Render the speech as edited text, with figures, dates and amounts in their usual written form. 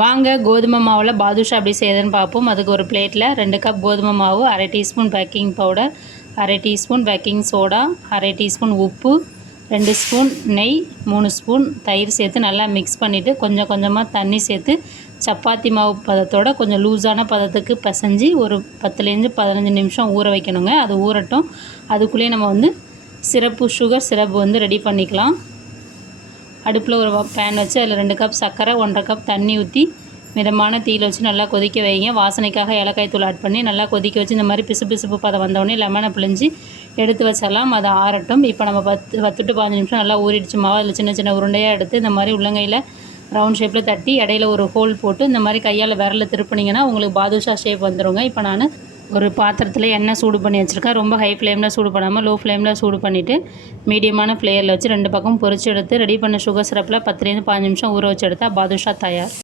வாங்க கோதுமை மாவில் பாதுஷா எப்படி செய்யுதுன்னு பார்ப்போம். அதுக்கு ஒரு பிளேட்டில் 2 கப் கோதுமை மாவு, அரை டீஸ்பூன் பேக்கிங் பவுடர், அரை டீஸ்பூன் பேக்கிங் சோடா, அரை டீஸ்பூன் உப்பு, 2 ஸ்பூன் நெய், 3 ஸ்பூன் தயிர் சேர்த்து நல்லா மிக்ஸ் பண்ணிவிட்டு கொஞ்சம் கொஞ்சமாக தண்ணி சேர்த்து சப்பாத்தி மாவு பதத்தோட கொஞ்சம் லூஸான பதத்துக்கு பிசைஞ்சு ஒரு 10லேருந்து 15 நிமிஷம் ஊற வைக்கணுங்க. அது ஊறட்டும். அதுக்குள்ளேயே நம்ம சுகர் சிரப்பு ரெடி பண்ணிக்கலாம். அடுப்பில் ஒரு பேன் வச்சு அதில் 2 கப் சர்க்கரை, 1.5 கப் தண்ணி ஊற்றி மிதமான தீயில் வச்சு நல்லா கொதிக்க வைங்க. வாசனைக்காக ஏலக்காய் தூள் ஆட் பண்ணி நல்லா கொதிக்க வச்சு இந்த மாதிரி பிசு பதம் வந்தோடனே லெமனை பிழிஞ்சு எடுத்து வச்சிடலாம். அதை ஆறட்டும். இப்போ நம்ம 10 to 15 நிமிஷம் நல்லா ஊறிடுச்சு மாவு. அதில் சின்ன சின்ன உருண்டையாக எடுத்து இந்த மாதிரி உள்ளங்கையில் ரவுண்ட் ஷேப்பில் தட்டி இடையில ஒரு ஹோல் போட்டு இந்த மாதிரி கையால் விரலில் திருப்பினீங்கன்னா உங்களுக்கு பாதுஷா ஷேப் வந்துடுங்க. இப்போ நான் ஒரு பாத்திரத்தில் எண்ணெய் சூடு பண்ணி வச்சுருக்கேன். ரொம்ப ஹை ஃப்ளேமில் சூடு பண்ணாமல் லோ ஃப்ளேமில் சூடு பண்ணிவிட்டு மீடியமான ஃப்ளேயரில் வச்சு 2 பக்கம் பொரிச்சு எடுத்து ரெடி பண்ண சுகர் சிரப்பில் 10லேருந்து 15 நிமிஷம் ஊற வச்சு எடுத்தால் பாதுஷா தயார்.